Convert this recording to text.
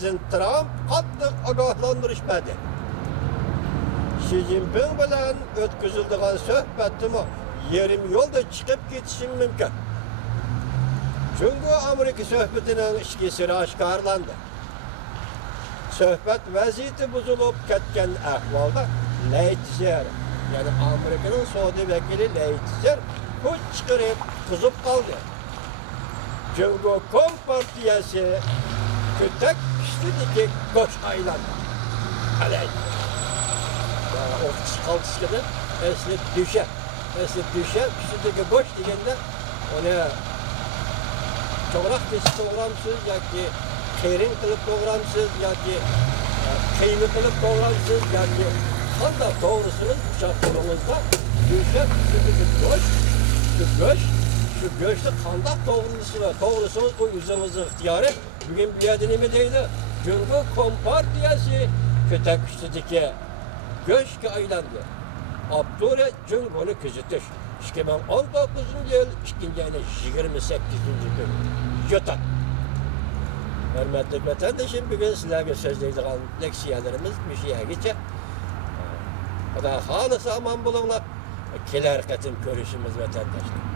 Trump qattiq ogohlantirishmadi. Xi Jinping bilan o'tkazilgan suhbatimi yarim yo'lda chiqib ketishim mumkin. Chunki Amerika suhbatining ichki siri oshkorlandi. Suhbat vaziyati buzilib ketgan ahvolda Leitzer, ya'ni Amerikaning savdo vakili Leitzer kuch chiqarib tuzib qoldi. Chunki Kompartiyasi kötek kişideki koç aylandı. Alay. O kalkışkada esnip düşer. Esnip düşer. Kişideki koç degende onu çoğrak kesip doğramsız ya ki kayrin kılıp doğramsız ya ki kıyını kılıp doğramsız ya ki hatta doğrusunuz uçaklarımızda düşer. Kişideki koç, şu göçte kandak doğrusunuz o yüzünüzü ihtiyarı bugün biliyordun mi deydi? Çünkü Kompartiyası kötek üstüdeki göçke aylandı. Abdurrahman Cungo'nu küzütür. 2019 yıl 28. gün. Yutan. Hürmetli vatandaşım bugün sizlerle sözleydiğim leksiyalarımız bir şeye geçer. O da halısı aman bulunlar. Keler katım görüşümüz vatandaşlar.